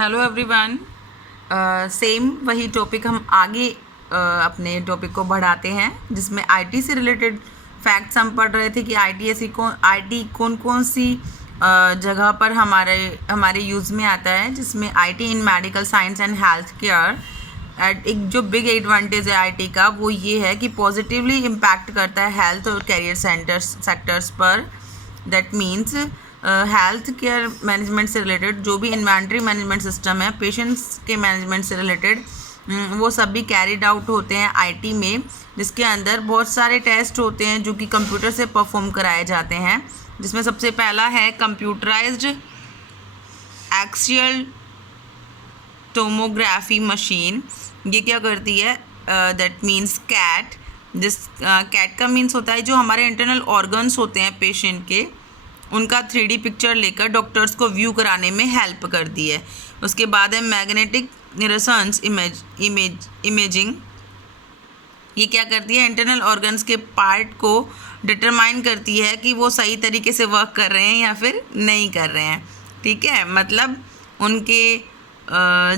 Hello everyone. Same वही topic हम आगे अपने टॉपिक को बढ़ाते हैं, जिसमें आईटी से रिलेटेड फैक्ट्स हम पढ़ रहे थे कि आईटी कौन कौन सी जगह पर हमारे यूज़ में आता है, जिसमें IT in medical science and health care. एक जो बिग एडवांटेज है आईटी का वो ये है कि पॉजिटिवली इम्पैक्ट करता है हेल्थ और करियर सेक्टर्स पर। That means health care management से रिलेटेड जो भी इन्वेंट्री मैनेजमेंट सिस्टम है, पेशेंट्स के मैनेजमेंट से रिलेटेड, वो सभी कैरिड आउट होते हैं आईटी में, जिसके अंदर बहुत सारे टेस्ट होते हैं जो कि कंप्यूटर से परफॉर्म कराए जाते हैं। जिसमें सबसे पहला है कंप्यूटराइज्ड एक्सियल टोमोग्राफी मशीन। ये क्या करती है? That means cat. कैट का मीन्स होता है जो हमारे इंटरनल ऑर्गन्स होते हैं पेशेंट के, उनका 3D पिक्चर लेकर डॉक्टर्स को व्यू कराने में हेल्प करती है। उसके बाद है मैग्नेटिक रेजोनेंस इमेजिंग। ये क्या करती है? इंटरनल ऑर्गन्स के पार्ट को डिटरमाइन करती है कि वो सही तरीके से वर्क कर रहे हैं या फिर नहीं कर रहे हैं। ठीक है, मतलब उनके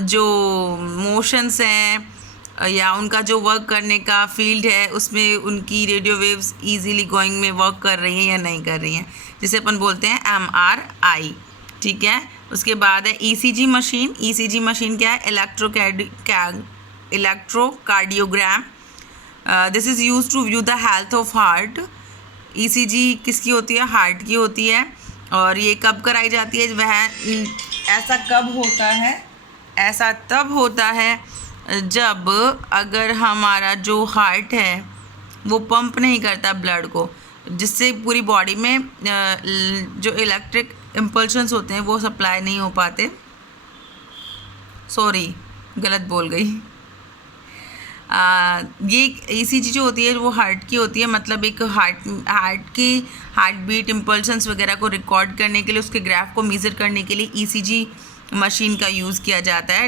जो मोशंस हैं या उनका जो वर्क करने का फील्ड है उसमें उनकी रेडियो वेव्स इजीली गोइंग में वर्क कर रही हैं या नहीं कर रही हैं, जिसे अपन बोलते हैं MRI। ठीक है, उसके बाद है ECG मशीन। ECG मशीन क्या है? Electrocardiogram. This is use to view the health of heart. ECG किसकी होती है? हार्ट की होती है। और ये कब कराई जाती है? ऐसा कब होता है? ऐसा तब होता है जब अगर हमारा जो हार्ट है वो पंप नहीं करता ब्लड को, जिससे पूरी बॉडी में जो इलेक्ट्रिक इम्पल्शंस होते हैं वो सप्लाई नहीं हो पाते। सॉरी, गलत बोल गई। ये ECG जो होती है वो हार्ट की होती है, मतलब एक हार्ट बीट इम्पल्शंस वगैरह को रिकॉर्ड करने के लिए, उसके ग्राफ को मेज़र करने के लिए ECG मशीन का यूज़ किया जाता है।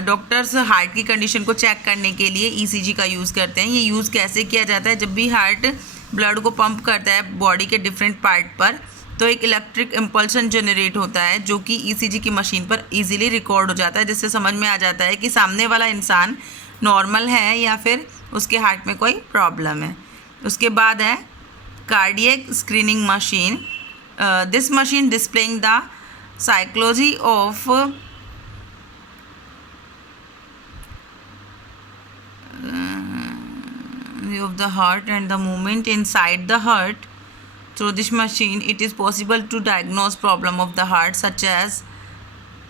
डॉक्टर्स हार्ट की कंडीशन को चेक करने के लिए ECG का यूज़ करते हैं। ये यूज़ कैसे किया जाता है? जब भी हार्ट ब्लड को पंप करता है बॉडी के डिफरेंट पार्ट पर, तो एक इलेक्ट्रिक इम्पल्सन जनरेट होता है जो कि ECG की मशीन पर इजीली रिकॉर्ड हो जाता है, जिससे समझ में आ जाता है कि सामने वाला इंसान नॉर्मल है या फिर उसके हार्ट में कोई प्रॉब्लम है। उसके बाद है cardiac screening machine. This machine displaying the psychology of the heart and the movement inside the heart. Through this machine it is possible to diagnose problem of the heart such as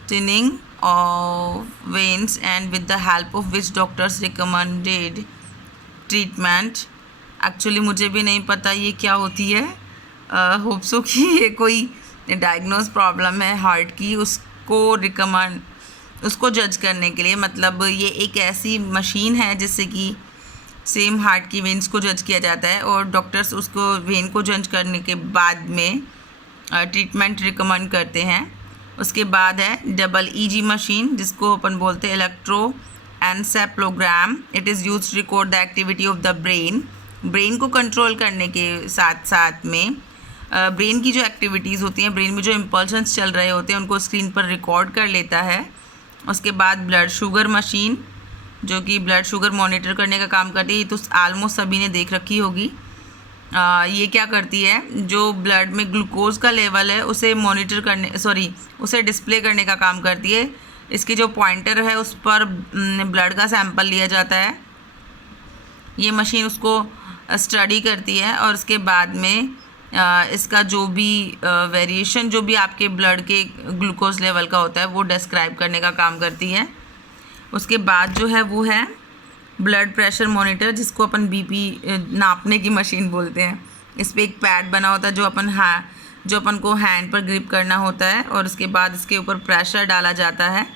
thinning of veins, and with the help of which doctors recommended treatment. Actually मुझे भी नहीं पता ये क्या होती है। Hope so कि ये कोई डायग्नोज प्रॉब्लम है हार्ट की, उसको जज करने के लिए, मतलब ये एक ऐसी मशीन है जिससे कि सेम हार्ट की वेन्स को जज किया जाता है और डॉक्टर्स उसको वेन को जज करने के बाद में ट्रीटमेंट रिकमेंड करते हैं। उसके बाद है डबल EG मशीन, जिसको अपन बोलते हैं electroencephalogram. It is use to record the activity of the brain को कंट्रोल करने के साथ साथ में ब्रेन की जो एक्टिविटीज़ होती हैं, ब्रेन में जो इम्पल्शंस चल रहे होते हैं, उनको स्क्रीन पर रिकॉर्ड कर लेता है। उसके बाद ब्लड शुगर मशीन, जो कि ब्लड शुगर मॉनिटर करने का काम करती है। तो आलमोस्ट सभी ने देख रखी होगी। ये क्या करती है? जो ब्लड में ग्लूकोज का लेवल है उसे उसे डिस्प्ले करने का काम करती है। इसकी जो पॉइंटर है उस पर ब्लड का सैंपल लिया जाता है। ये मशीन उसको स्टडी करती है और उसके बाद में इसका जो भी वेरिएशन जो भी आपके ब्लड के ग्लूकोज लेवल का होता है वो डिस्क्राइब करने का काम करती है। उसके बाद जो है वो है ब्लड प्रेशर मॉनिटर, जिसको अपन BP नापने की मशीन बोलते हैं। इस पर एक पैड बना होता है जो अपन को हैंड पर ग्रिप करना होता है, और उसके बाद इसके ऊपर प्रेशर डाला जाता है।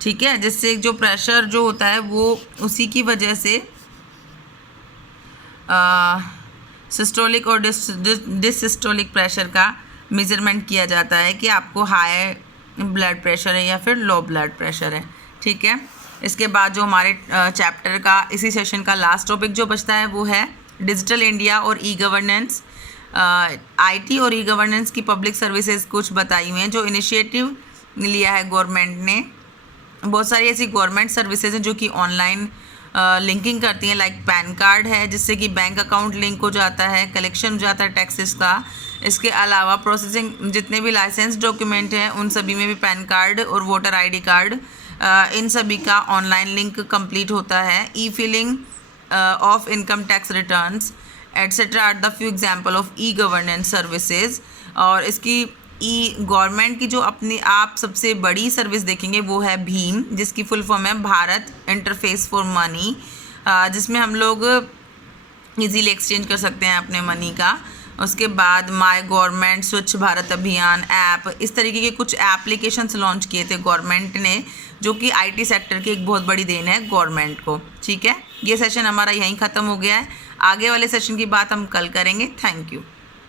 ठीक है, जिससे जो प्रेशर जो होता है वो उसी की वजह से सिस्टोलिक और डिससिस्टोलिक प्रेशर का मेज़रमेंट किया जाता है कि आपको हाई ब्लड प्रेशर है या फिर लो ब्लड प्रेशर है। ठीक है, इसके बाद जो हमारे चैप्टर का इसी सेशन का लास्ट टॉपिक जो बचता है वो है डिजिटल इंडिया और ई गवर्नेंस और ई गवर्नेंस की पब्लिक सर्विसेज कुछ बताई हुई हैं जो इनिशिएटिव लिया है गवर्नमेंट ने। बहुत सारी ऐसी गवर्नमेंट सर्विसेज हैं जो कि ऑनलाइन लिंकिंग करती हैं, लाइक पैन कार्ड है जिससे कि बैंक अकाउंट लिंक हो जाता है, कलेक्शन हो जाता है टैक्सेस का। इसके अलावा प्रोसेसिंग जितने भी लाइसेंस डॉक्यूमेंट हैं उन सभी में भी पैन कार्ड और वोटर आईडी कार्ड, इन सभी का ऑनलाइन लिंक कंप्लीट होता है। E filing of income tax returns etcetera are the few example of e governance services. और इसकी ई गवर्नमेंट की जो अपनी आप सबसे बड़ी सर्विस देखेंगे वो है भीम, जिसकी फुल फॉर्म है भारत इंटरफेस फॉर मनी, जिसमें हम लोग इजीली एक्सचेंज कर सकते हैं अपने मनी का। उसके बाद माय गवर्नमेंट, स्वच्छ भारत अभियान ऐप, इस तरीके के कुछ एप्लीकेशंस लॉन्च किए थे गवर्नमेंट ने, जो कि आईटी सेक्टर की एक बहुत बड़ी देन है गवर्नमेंट को। ठीक है, ये सेशन हमारा यहीं ख़त्म हो गया है। आगे वाले सेशन की बात हम कल करेंगे। Thank you.